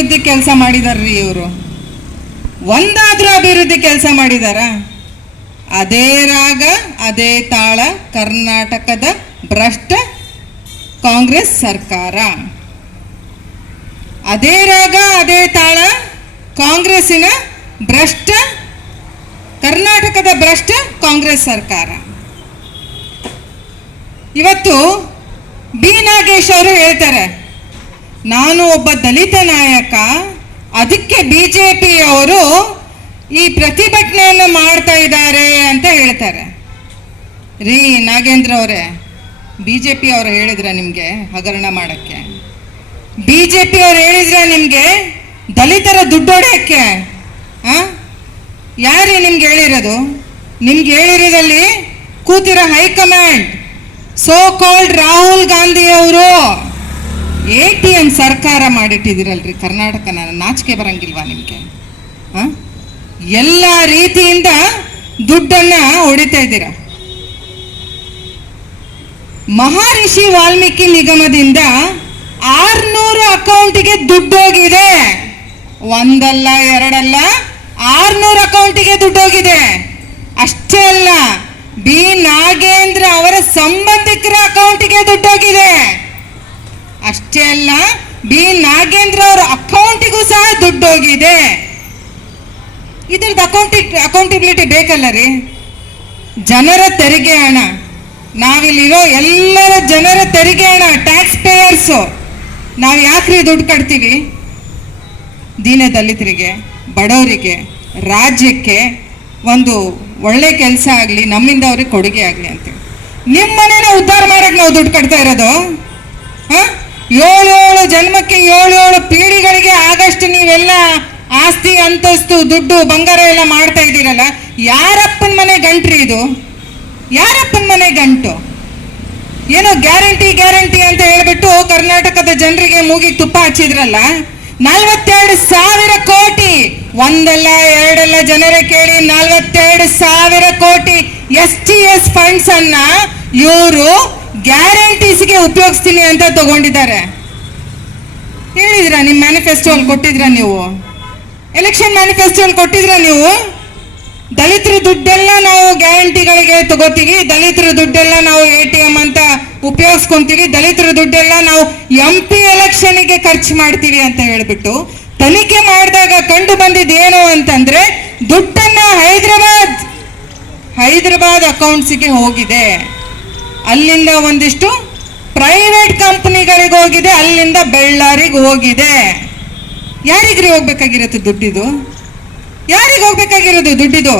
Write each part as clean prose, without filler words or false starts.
ಅಭಿವೃದ್ಧಿ ಕೆಲಸ ಮಾಡಿದಾರ್ರಿ ಇವರು? ಒಂದಾದ್ರೂ ಅಭಿವೃದ್ಧಿ ಕೆಲಸ ಮಾಡಿದಾರ? ಅದೇ ರಾಗ ಅದೇ ತಾಳ ಕರ್ನಾಟಕದ ಭ್ರಷ್ಟ ಕಾಂಗ್ರೆಸ್ ಸರ್ಕಾರ. ಅದೇ ರಾಗ ಅದೇ ತಾಳ ಕಾಂಗ್ರೆಸ್ಸಿನ ಭ್ರಷ್ಟ ಕರ್ನಾಟಕದ ಭ್ರಷ್ಟ ಕಾಂಗ್ರೆಸ್ ಸರ್ಕಾರ. ಇವತ್ತು ಬಿ ನಾಗೇಶ್ ಅವರು ಹೇಳ್ತಾರೆ, ನಾನು ಒಬ್ಬ ದಲಿತ ನಾಯಕ, ಅದಕ್ಕೆ ಬಿಜೆಪಿ ಅವರು ಈ ಪ್ರತಿಭಟನೆಯನ್ನು ಮಾಡ್ತಾ ಇದ್ದಾರೆ ಅಂತ ಹೇಳ್ತಾರೆ. ರೀ ನಾಗೇಂದ್ರ ಅವರೇ, ಬಿಜೆಪಿ ಅವರು ಹೇಳಿದ್ರ ನಿಮಗೆ ಹಗರಣ ಮಾಡಕ್ಕೆ? ಬಿಜೆಪಿ ಅವರು ಹೇಳಿದ್ರ ನಿಮಗೆ ದಲಿತರ ದುಡ್ಡು ಹೊಡೆಯಕ್ಕೆ? ಯಾರೇ ನಿಮ್ಗೆ ಹೇಳಿರೋದು? ನಿಮ್ಗೆ ಹೇಳಿರೋದಲ್ಲಿ ಕೂತಿರೋ high command, so called Rahul Gandhi ಅವರು. ATM ಸರ್ಕಾರ ಮಾಡಿಟ್ಟಿದ್ದೀರಲ್ರಿ ಕರ್ನಾಟಕನ. ನಾಚಿಕೆ ಬರಂಗಿಲ್ವಾ ನಿಮಗೆ? ಎಲ್ಲ ರೀತಿಯಿಂದ ದುಡ್ಡನ್ನ ಹೊಡಿತಾ ಇದ್ದೀರ. ಮಹರ್ಷಿ ವಾಲ್ಮೀಕಿ ನಿಗಮದಿಂದ 600 ಅಕೌಂಟಿಗೆ ದುಡ್ಡು ಹೋಗಿದೆ. ಒಂದಲ್ಲ ಎರಡಲ್ಲ, 600 ಅಕೌಂಟಿಗೆ ದುಡ್ಡು ಹೋಗಿದೆ. ಅಷ್ಟೇ ಅಲ್ಲ, ಬಿ ನಾಗೇಂದ್ರ ಅವರ ಸಂಬಂಧಿಕರ ಅಕೌಂಟಿಗೆ ದುಡ್ಡು ಹೋಗಿದೆ. ಅಷ್ಟೇ ಅಲ್ಲ, ಬಿ ನಾಗೇಂದ್ರ ಅವರ ಅಕೌಂಟಿಗೂ ಸಹ ದುಡ್ಡು ಹೋಗಿದೆ. ಇದ್ರದ್ದು ಅಕೌಂಟಬಿಲಿಟಿ ಬೇಕಲ್ಲ ರೀ? ಜನರ ತೆರಿಗೆ ಹಣ, ನಾವಿಲ್ಲಿರೋ ಎಲ್ಲರ ಜನರ ತೆರಿಗೆ ಹಣ, ಟ್ಯಾಕ್ಸ್ ಪೇಯರ್ಸು. ನಾವು ಯಾಕ್ರಿ ದುಡ್ಡು ಕಟ್ತೀವಿ? ದೀನ ದಲಿತರಿಗೆ, ಬಡವರಿಗೆ, ರಾಜ್ಯಕ್ಕೆ ಒಂದು ಒಳ್ಳೆ ಕೆಲಸ ಆಗಲಿ, ನಮ್ಮಿಂದ ಅವ್ರಿಗೆ ಕೊಡುಗೆ ಆಗಲಿ ಅಂತೇಳಿ. ನಿಮ್ಮ ಮನೇನ ಉದ್ಧಾರ ಮಾಡಕ್ಕೆ ನಾವು ದುಡ್ಡು ಕಟ್ತಾ ಇರೋದು? 7 ಜನ್ಮಕ್ಕೆ 7 ಪೀಳಿಗೆಗಳಿಗೆ ಆಗಷ್ಟು ನೀವೆಲ್ಲ ಆಸ್ತಿ, ಅಂತಸ್ತು, ದುಡ್ಡು, ಬಂಗಾರ ಎಲ್ಲ ಮಾಡ್ತಾ ಇದ್ದೀರಲ್ಲ, ಯಾರಪ್ಪನ ಮನೆ ಗಂಟ್ರಿ ಇದು? ಯಾರಪ್ಪನ ಮನೆ ಗಂಟು? ಏನೋ ಗ್ಯಾರಂಟಿ ಅಂತ ಹೇಳ್ಬಿಟ್ಟು ಕರ್ನಾಟಕದ ಜನರಿಗೆ ಮೂಗಿಗೆ ತುಪ್ಪ ಹಚ್ಚಿದ್ರಲ್ಲ. 42,000 ಕೋಟಿ, ಒಂದಲ್ಲ ಎರಡಲ್ಲ, ಜನರ ಕೇಳಿ, 42,000 ಕೋಟಿ STS ಫಂಡ್ಸ್ ಅನ್ನ ಇವರು ಗ್ಯಾರಂಟೀಸ್ಗೆ ಉಪಯೋಗಿಸ್ತೀನಿ ಅಂತ ತಗೊಂಡಿದ್ದಾರೆ. ಹೇಳಿದ್ರ? ನಿಮ್ಮ ಮ್ಯಾನಿಫೆಸ್ಟೋ ಅಲ್ಲಿ ಕೊಟ್ಟಿದ್ರ? ನೀವು ಎಲೆಕ್ಷನ್ ಮ್ಯಾನಿಫೆಸ್ಟೋ ಅಲ್ಲಿ ಕೊಟ್ಟಿದ್ರ? ನೀವು ದಲಿತರ ದುಡ್ಡೆಲ್ಲ ನಾವು ಗ್ಯಾರಂಟಿಗಳಿಗೆ ತಗೋತೀವಿ, ದಲಿತರ ದುಡ್ಡೆಲ್ಲ ನಾವು ATM ಅಂತ ಉಪಯೋಗಿಸ್ಕೊಂತೀವಿ, ದಲಿತರ ದುಡ್ಡೆಲ್ಲ ನಾವು MP ಎಲೆಕ್ಷನ್ಗೆ ಖರ್ಚು ಮಾಡ್ತೀವಿ ಅಂತ ಹೇಳ್ಬಿಟ್ಟು ತನಿಖೆ ಮಾಡಿದಾಗ ಕಂಡು ಬಂದಿದ್ದು ಏನು ಅಂತಂದ್ರೆ, ದುಡ್ಡನ್ನ ಹೈದರಾಬಾದ್ ಅಕೌಂಟ್ಸ್ಗೆ ಹೋಗಿದೆ. ಅಲ್ಲಿಂದ ಒಂದಿಷ್ಟು ಪ್ರೈವೇಟ್ ಕಂಪನಿಗಳಿಗೆ ಹೋಗಿದೆ, ಅಲ್ಲಿಂದ ಬೆಳ್ಳಾರಿಗೆ ಹೋಗಿದೆ. ಯಾರಿಗ್ರಿ ಹೋಗ್ಬೇಕಾಗಿರತ್ತೆ ದುಡ್ಡಿದು? ಯಾರಿಗೆ ಹೋಗ್ಬೇಕಾಗಿರೋದು ದುಡ್ಡಿದು?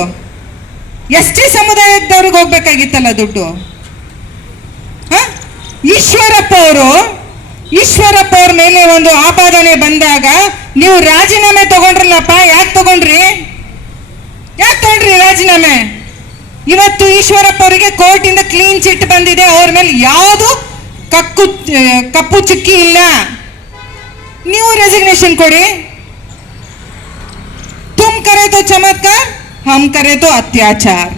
ST ಸಮುದಾಯದವ್ರಿಗೆ ಹೋಗ್ಬೇಕಾಗಿತ್ತಲ್ಲ ದುಡ್ಡು. ಈಶ್ವರಪ್ಪ ಅವ್ರ ಮೇಲೆ ಒಂದು ಆಪಾದನೆ ಬಂದಾಗ ನೀವು ರಾಜೀನಾಮೆ ತಗೊಂಡ್ರಲ್ಲಪ್ಪ. ಯಾಕೆ ತಗೊಂಡ್ರಿ ರಾಜೀನಾಮೆ? ಇವತ್ತು ಈಶ್ವರಪ್ಪ ಅವರಿಗೆ ಕೋರ್ಟ್ ಇಂದ ಕ್ಲೀನ್ ಚಿಟ್ ಬಂದಿದೆ. ಅವ್ರ ಮೇಲೆ ಯಾವುದು ಕಪ್ಪು ಚುಕ್ಕಿ ಇಲ್ಲ. ನೀವು ರೆಸಿಗ್ನೇಷನ್ ಕೊಡಿ. तुम करे तो चमत्कार, हम करे तो अत्याचार.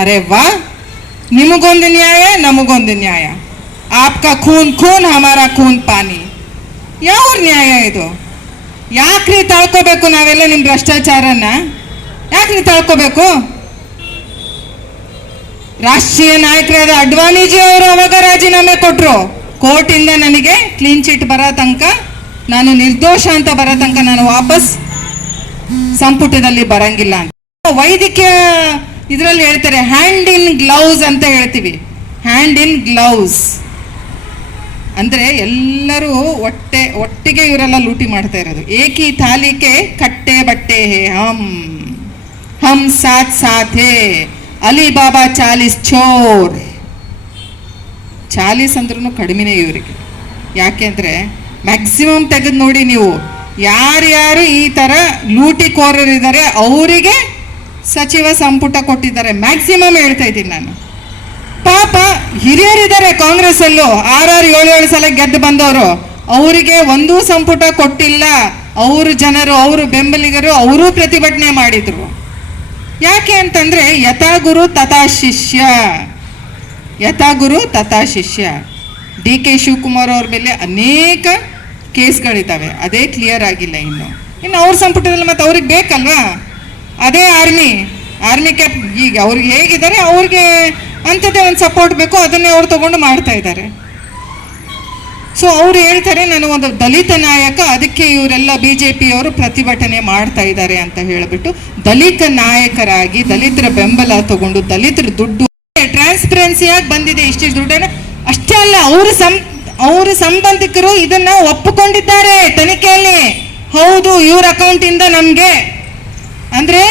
अरे वाह, निमगोंद न्याय, नमगोंद न्याय. आपका खून खून, हमारा खून पानी. ಯಾವ ನ್ಯಾಯ ಇದು? ಯಾಕ್ರಿ ತಾಳ್ಕೋಬೇಕು ನಾವೆಲ್ಲ ನಿಮ್ಮ ಭ್ರಷ್ಟಾಚಾರನ? ಯಾಕ್ರಿ ತಾಳ್ಕೋಬೇಕು? ರಾಷ್ಟ್ರೀಯ ನಾಯಕರಾದ ಅಡ್ವಾಣಿಜಿ ಅವರು ಅವಾಗ ರಾಜೀನಾಮೆ ಕೊಟ್ರು. ಕೋರ್ಟ್ ಇಂದ ನನಗೆ ಕ್ಲೀನ್ ಚಿಟ್ ಬರೋ ತನಕ, ನಾನು ನಿರ್ದೋಷ ಅಂತ ಬರೋ ತನಕ ನಾನು ವಾಪಸ್ ಸಂಪುಟದಲ್ಲಿ ಬರಂಗಿಲ್ಲ ಅಂತ. ವೈದ್ಯಕೀಯ ಇದರಲ್ಲಿ ಹೇಳ್ತಾರೆ ಹ್ಯಾಂಡ್ ಇನ್ ಗ್ಲೌಸ್ ಅಂತ ಹೇಳ್ತೀವಿ. ಹ್ಯಾಂಡ್ ಇನ್ ಗ್ಲೌಸ್ ಅಂದ್ರೆ ಎಲ್ಲರೂ ಒಟ್ಟಿಗೆ ಇವರೆಲ್ಲ ಲೂಟಿ ಮಾಡ್ತಾ ಇರೋದು. ಏಕಿ ಥಾಲಿಕೆ ಕಟ್ಟೆ ಬಟ್ಟೆ ಹೇ ಹಮ್ ಸಾಥ್ ಸಾಥ್ ಹೇ, ಅಲಿಬಾಬಾ 40 ಚೋರ್. 40 ಅಂದ್ರೂ ಕಡಿಮೆನೇ ಇವರಿಗೆ. ಯಾಕೆಂದ್ರೆ ಮ್ಯಾಕ್ಸಿಮಮ್ ತೆಗೆದು ನೋಡಿ ನೀವು, ಯಾರ್ಯಾರು ಈ ತರ ಲೂಟಿಕೋರರಿದ್ದಾರೆ ಅವರಿಗೆ ಸಚಿವ ಸಂಪುಟ ಕೊಟ್ಟಿದ್ದಾರೆ. ಮ್ಯಾಕ್ಸಿಮಮ್ ಹೇಳ್ತಾ ಇದ್ದೀನಿ ನಾನು. ಪಾಪ ಹಿರಿಯರಿದ್ದಾರೆ ಕಾಂಗ್ರೆಸ್ ಅಲ್ಲೂ, 6-7 ಸಲ ಗೆದ್ದು ಬಂದವರು, ಅವರಿಗೆ ಒಂದೂ ಸಂಪುಟ ಕೊಟ್ಟಿಲ್ಲ. ಅವರು ಜನರು, ಅವರು ಬೆಂಬಲಿಗರು, ಅವರು ಪ್ರತಿಭಟನೆ ಮಾಡಿದ್ರು. ಯಾಕೆ ಅಂತಂದ್ರೆ ಯಥಾ ಗುರು ತಥಾ ಶಿಷ್ಯ, ಯಥಾ ಗುರು ತಥಾ ಶಿಷ್ಯ. DK ಶಿವಕುಮಾರ್ ಅವ್ರ ಮೇಲೆ ಅನೇಕ ಕೇಸ್ಗಳಿದ್ದಾವೆ, ಅದೇ ಕ್ಲಿಯರ್ ಆಗಿಲ್ಲ ಇನ್ನು ಅವ್ರ ಸಂಪುಟದಲ್ಲಿ ಮತ್ತೆ ಅವ್ರಿಗೆ ಬೇಕಲ್ವಾ ಅದೇ ಆರ್ಮಿ ಕ್ಯಾಪ್. ಈಗ ಅವ್ರಿಗೆ ಹೇಗಿದ್ದಾರೆ ಅವ್ರಿಗೆ ಅಂಥದ್ದೇ ಒಂದು ಸಪೋರ್ಟ್ ಬೇಕು, ಅದನ್ನೇ ಅವ್ರು ತಗೊಂಡು ಮಾಡ್ತಾ ಇದ್ದಾರೆ. ಸೊ ಅವ್ರು ಹೇಳ್ತಾರೆ ನಾನು ಒಂದು ದಲಿತ ನಾಯಕ, ಅದಕ್ಕೆ ಇವರೆಲ್ಲ BJPಯವರು ಪ್ರತಿಭಟನೆ ಮಾಡ್ತಾ ಇದ್ದಾರೆ ಅಂತ ಹೇಳಿಬಿಟ್ಟು ದಲಿತ ನಾಯಕರಾಗಿ ದಲಿತರ ಬೆಂಬಲ ತಗೊಂಡು ದಲಿತರ ದುಡ್ಡು ಟ್ರಾನ್ಸ್ಪರೆನ್ಸಿಯಾಗಿ ಬಂದಿದೆ ಇಷ್ಟಿಷ್ಟು ದುಡ್ಡನ್ನು. ಅಷ್ಟೇ ಅಲ್ಲ, ಅವ್ರ ಸಂಬಂಧಿಕರು ಇದನ್ನ ಒಪ್ಪಿಕೊಂಡಿದ್ದಾರೆ ತನಿಖೆಯಲ್ಲಿ. ಹೌದು, ಇವ್ರ ಅಕೌಂಟಿಂದ ನಮಗೆ ಅಂದ್ರೆ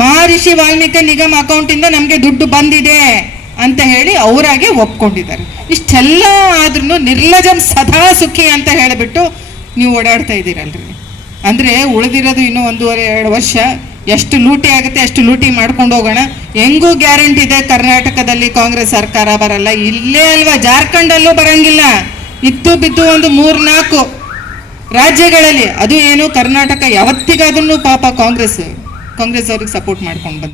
ಮಹರ್ಷಿ ವಾಲ್ಮೀಕಿ ನಿಗಮ ಅಕೌಂಟಿಂದ ನಮಗೆ ದುಡ್ಡು ಬಂದಿದೆ ಅಂತ ಹೇಳಿ ಅವರಾಗೆ ಒಪ್ಕೊಂಡಿದ್ದಾರೆ. ಇಷ್ಟೆಲ್ಲ ಆದ್ರೂ ನಿರ್ಲಜಂ ಸದಾ ಸುಖಿ ಅಂತ ಹೇಳಿಬಿಟ್ಟು ನೀವು ಓಡಾಡ್ತಾ ಇದ್ದೀರಲ್ರಿ. ಅಂದರೆ ಉಳಿದಿರೋದು ಇನ್ನೂ 1.5-2 ವರ್ಷ. ಎಷ್ಟು ಲೂಟಿ ಆಗುತ್ತೆ ಅಷ್ಟು ಲೂಟಿ ಮಾಡ್ಕೊಂಡು ಹೋಗೋಣ. ಹೆಂಗೂ ಗ್ಯಾರಂಟಿ ಇದೆ ಕರ್ನಾಟಕದಲ್ಲಿ ಕಾಂಗ್ರೆಸ್ ಸರ್ಕಾರ ಬರಲ್ಲ. ಇಲ್ಲೇ ಅಲ್ವಾ, ಜಾರ್ಖಂಡಲ್ಲೂ ಬರಂಗಿಲ್ಲ. ಇತ್ತು ಬಿದ್ದು ಒಂದು 3-4 ರಾಜ್ಯಗಳಲ್ಲಿ. ಅದು ಏನು ಕರ್ನಾಟಕ ಯಾವತ್ತಿಗಾದ್ರೂ ಪಾಪ ಕಾಂಗ್ರೆಸ್ ಅವ್ರಿಗೆ ಸಪೋರ್ಟ್ ಮಾಡ್ಕೊಂಡು ಬಂದ.